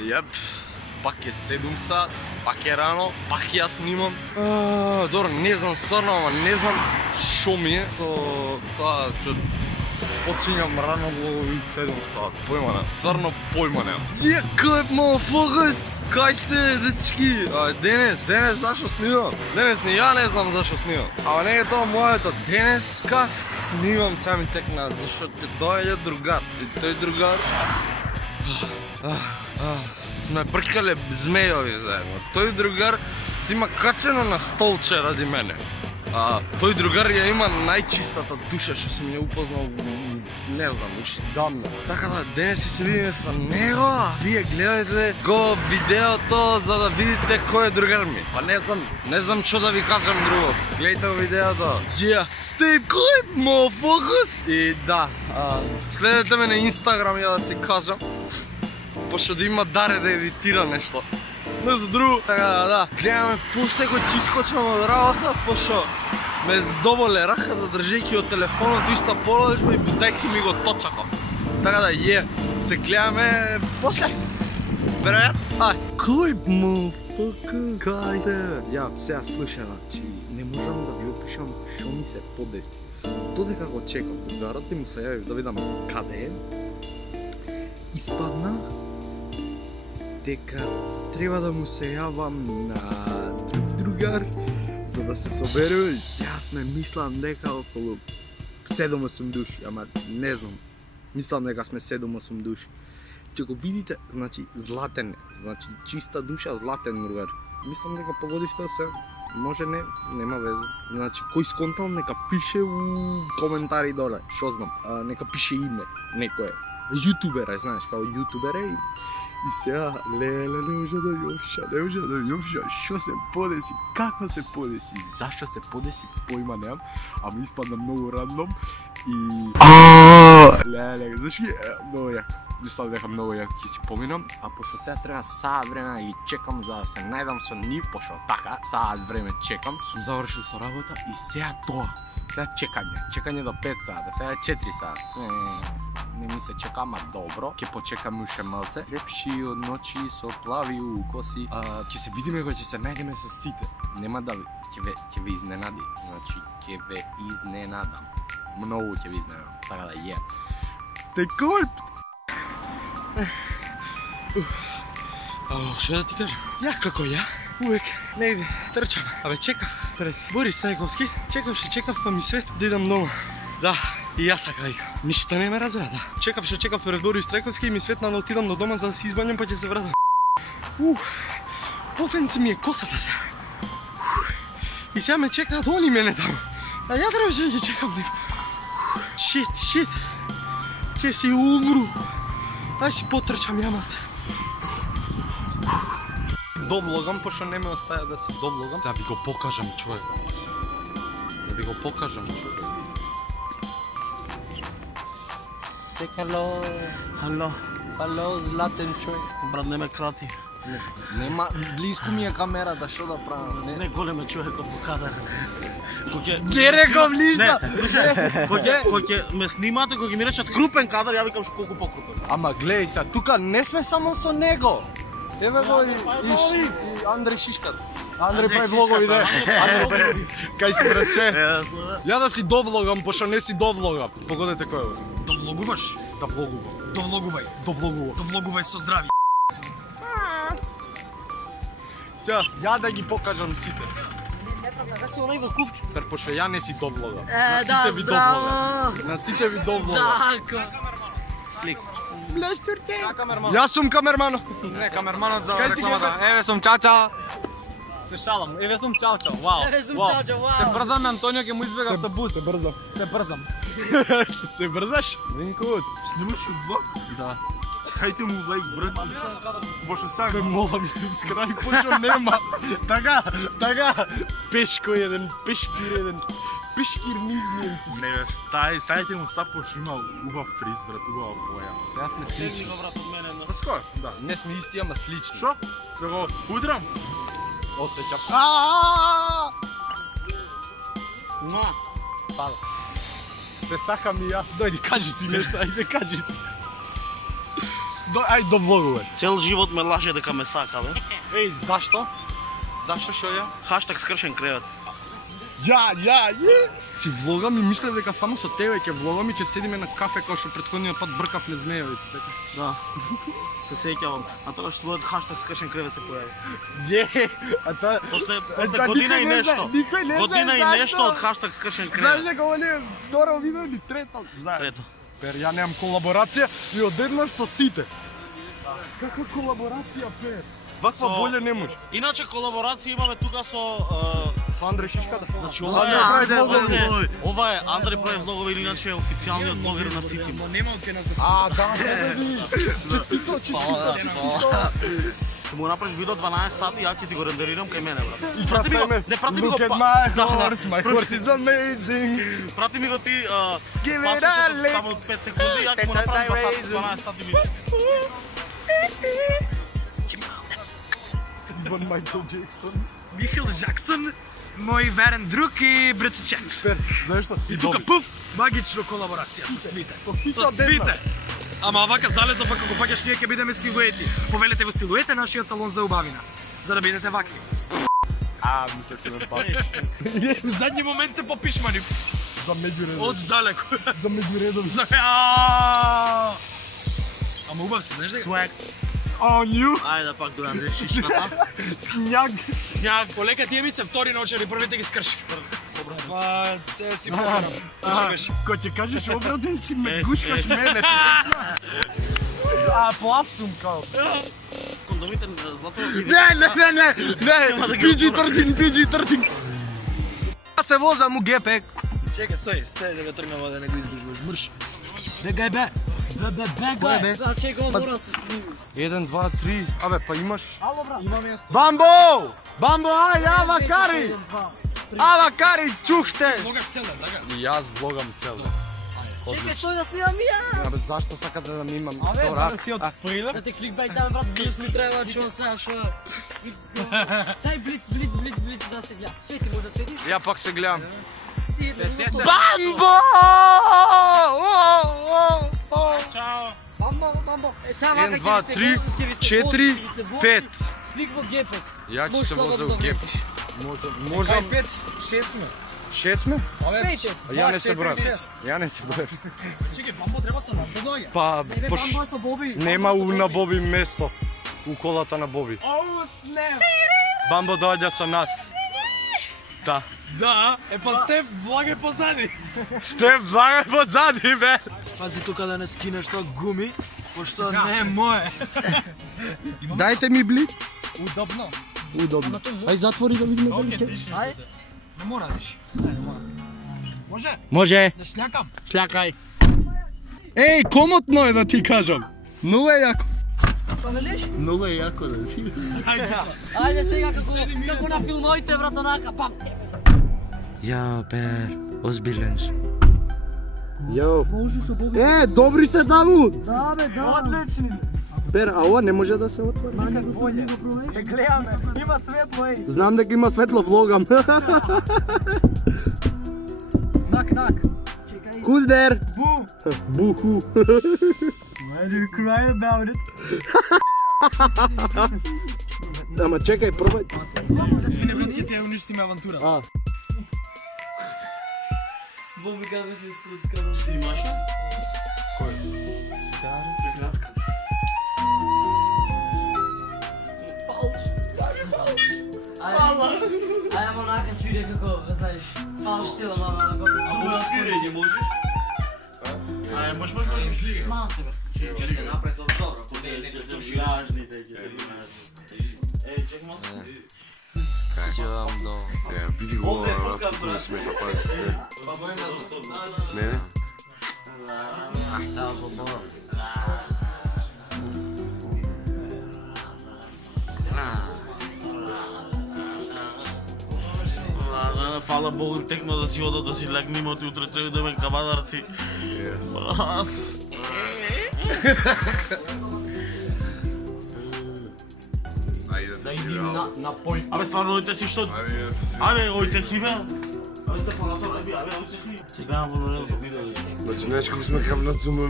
Јеп, пак е 7 сат, пак е рано, пак ја снимам. Добро, не знам стварно, ама не знам шо ми е со тоа што почињам рано влогови 7 сат. Појма не, стварно појма немам. Кај motherfuckers, кај сте дечки? Денес, зашо снимам? Денес ни ја не знам зашо снимам. Ама не е тоа моето, денеска снимам, сега ми текна, зашто ќе дојде другар. И тој другар сме бркале змејови заедно. Тој другар снима качено на столче ради мене. Тој другар ја има најчистата душа што сум ја упознал, не знам, уште давно. Така да, денес ќе се видиме со него, а вие гледате го видеото за да видите кој е другар ми. Па не знам што да ви кажам друго. Гледайте го видеото. Stay good, motherfuckers! И да, следете ме на Инстаграм, ја да си кажам. Пошто да има Даре да едитира нешто. Не за друго. Така да, гледаме после кој ќе искочам од работа, пошто ме здоболе раката држејќи од телефонот, иста положба и бутајки ми го точаков. Така да, се гледаме после. Веројатно. Кој motherfucker? Кајде? Ја, сега слушај, значи, не можам да ви опишам што ми се подеси. Додека го чекам другарот и му се јавив да видам каде е, испадна дека треба да му се јавам на другар за да се собереме. Сега сме мислам дека околу 7-8 души, ама не знам. Мислам дека сме 7-8 души. Че го видите, значи златен, значи чиста душа, златен другар. Мислам дека погодивте се, може не, нема везе. Значи кој сконтал нека пише у коментари доле, шо знам, нека пише име, некој ютубер е, знаеш, као ютубер е. И сега, не може да ми опиша, шо се подеси, како се подеси, зашто се подеси, појма немам, ама испадна многу рандом и... Знаеш ги, многу јак, мислам дека многу јак ќе си поминам, а пошто сега треба саат време да ги чекам за да се најдам со нив, пошто така, саат време чекам, сум завршил со работа и сега тоа, сега чекање до 5 сата, сега 4 сата. Не ми се чека, ама добро. Ќе почекаме уште малце. Репши од ночи со плави укоси. Ќе се видиме кога ќе се најдеме со сите. Нема да ќе ве изненади. Значи, ќе ве изненадам. Многу ќе ве изненадам. Така да е. Сте којп! Што да ти кажам? Ја како ја? Увек негде трчам. Абе чекав пред Борис Стајковски. Чекав па ми свет да идам дома. Да, и ја така викам. Ништо не ме разбра, да. Чекав пред Борис Стајковски и ми светна да отидам до дома за да се избањам па ќе се вратам. Пофенци ми е косата се. И сега ме чекаат они мене таму. А ја требаше да ги чекам нив. Шит. Ќе си умру. Ај си потрчам јамаце. Довлогам, пошто не ме остаја да се довлогам. Да ви го покажам човек. Хало, златен човек. Брат, не ме крати. Нема, близко ми е камерата, што да правам? Не големе човекот во кадар. Не реков ништо! Кој ќе ме снимате, кој ќе ми речат крупен кадар, ја викам што колку покрупен. Ама гледај сега, тука не сме само со него. Еве го и Андреј Шишкат. Андреј прави влогови, де. Кај си браче? Ја да си довлогам, пошто не си довлогам. Погодете кој е. Довлогуваш? Да влогувам. Довлогувај со здрави. Ја да ги покажам сите. Така си онај во купче. Пошто ја не си довлогам. На сите ви довлогам. Така. Слик. Јас сум камермано. Не, камерманот за рекламата. Еве сум Чача. Се шалам. Еве сум Чача. Вау. Се брзам, Антонио ќе му избега автобус. Се брзам. Се брзаш? Винкут. Снимаш фудбал? Да. Дајте му лайк, брат. Бошо сак. Мола ми субскрайб, пошто нема. Така. Пешко еден, пешкир еден. Пешкир низнијенци. Не бе, ставите му сапош, има убав фриз, брат, убава поја. Сега сме Тегни слични. го брат од мене. Пацко? Да, не сме исти, ама слични. Шо? Да го удрам? Осеќам. Пада. Те сакам и ја. Дојди, кажи си нешто, ајде, кажи си. Ај до влогове. Цел живот ме лаже дека ме сака, бе. Еј, зашто? Зашто шо ја? Хаштаг скршен кревет. Ја. Си влогам и мислев дека само со тебе ќе влогам и ќе седиме на кафе како што претходниот пат бркавме змејовите, така. Да. Се сеќавам. А тоа што твојот хаштаг скршен кревет се појави. А та После година и нешто. Никој не знае. Година и нешто од хаштаг скршен Знаеш кревет. дека ова не е второ видео или трето? Трето. Пер, ја немам колаборација и одеднаш со сите. Каква колаборација, Пер? Ваква боле не може. Иначе колаборација имаме тука со Со Андре Шишката. Значи ова е ова е Андре прави влогови или иначе официјалниот блогер на Сити. Нема од нас. да, честито. Ќе му направиш видео 12 сати, ја ќе ти го рендерирам кај мене, брат. И прати ми го. Не прати ми го. Look at my horse, my horse is amazing. Прати ми го ти Give it a lick. само 5 секунди, ја ќе му направам 12 сати видео. Иван Майкл Джексон. Михаил Джаксон, мој верен друг и братичек. Пер, знаеш што? И тука пуф, магична колаборација со свите. Со свите. Ама вака залезо па како паѓаш ние ќе бидеме силуети. Повелете во силуете нашиот салон за убавина. За да бидете вакви. Мислев ќе ме пати. В задни момент се попишмани. За меѓуредови. Од далеко. За меѓуредови. Ама убав се, знаеш дека? Swag. On you. Ајде пак до Андре Шишката. Сњаг. Сњаг, полека тие ми се втори на очари, првите ги скршив. Па, се си фокарам. Кој ќе кажеш обраден си, ме гушкаш мене. Плав сум као. Кондомите злато. Не. PG-13. Се возам у гепек. Чекай, стој да го тргнам да не го изгужваш. Мрш. Бега е бе. Бе. Чекай, мора се сними. 1, 2, 3. Абе, па имаш. Ало, брат. Има место. Бамбо! Ај, авакари! Авакари, чухте! Влогаш цел ден, така? И јас влогам цел ден. Чекай, стој да снимам и ја. Абе, зашто сакате да ми имам Абе, втора? знам ти од трилер. Да те кликбајт дам, брат, блиц ми треба, чувам сега, шо. Дај блиц, да се гледа. Свети, може да светиш? Ја пак се гледам. Бамбо! Чао. Бамбо. Сега вака 1, 2, 3, 4, 5. Слик во гепек. Ја ќе се воза у геп. Може. 5, 6 сме. 6 сме? Абе, 5-6. Ја не се бројам. Ја не се бројам. Чекай, Бамбо треба со нас да доаѓа. Па, Не, Бамбо со Боби. нема на Боби место. У колата на Боби. Оу, снеп. Бамбо доаѓа со нас. Да. Да, па Стеф, влагај позади. Стеф, влагај позади, бе. Пази тука да не скинеш тоа гуми, пошто не е мое. Дајте ми блиц. Удобно. Удобно. Ај затвори да видиме дали ќе. Ај. Не мора диш. Може? Може. Да шљакам. Шљакај. Еј, комотно е да ти кажам. Многу е јако. Шо велиш? Многу е јако да. Ајде сега како на филмовите, брат, онака, пам. Ја, Пер, озбилен сум. Јо. Добри сте таму. Да, бе, да. Одлични. Пер, а ова не може да се отвори. Болje. Гледаме, има светло, еј. Знам дека има светло, влогам. Нак. Who's there? Бу. Буху. Why do you cry about it? Ама чекај, пробај. Свине, брат, ќе те уништиме авантура. Боби казва се скуцка. Имаш ли? Ај, ама онака свире како, знаеш, фалш стила, мама. Ако свирење можеш? Ај, можеш да слига. Малце, бе. Ќе се направи тоа добро, ако не ќе се ужажните, ќе се Еј, чек малку. Ќе до... види го Овде е на подкаст, футбол брат. смета па. Не. Да, бобо. Фала Богу, текна да си одат да си легнемо ти утре треба да ме кавадарци. Да идем На полј. Абе стварно ојте си што? Абе ојте си бе. Абе Стефанато, абе ојте си. Чекам во наредното видео. Значи, знаеш како сме кавнат зумом.